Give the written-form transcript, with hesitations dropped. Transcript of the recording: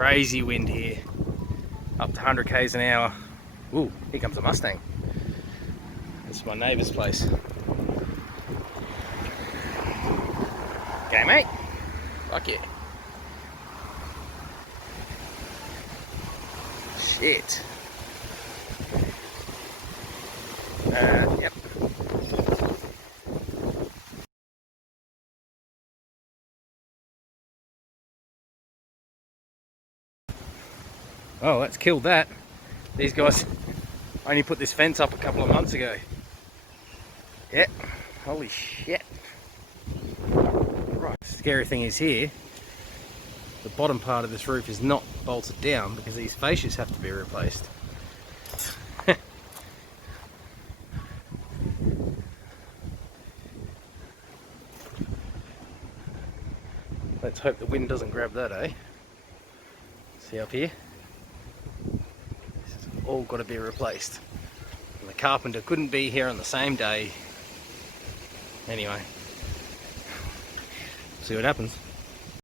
Crazy wind here, up to 100 k's an hour. Ooh, here comes a Mustang. This is my neighbour's place. Okay, mate. Fuck yeah. Shit. Yep. Oh, let's kill that. These guys only put this fence up a couple of months ago. Yep. Holy shit. Right. Scary thing is here, the bottom part of this roof is not bolted down because these fascias have to be replaced. Let's hope the wind doesn't grab that, eh? See up here? This has all got to be replaced. And the carpenter couldn't be here on the same day. Anyway, see what happens.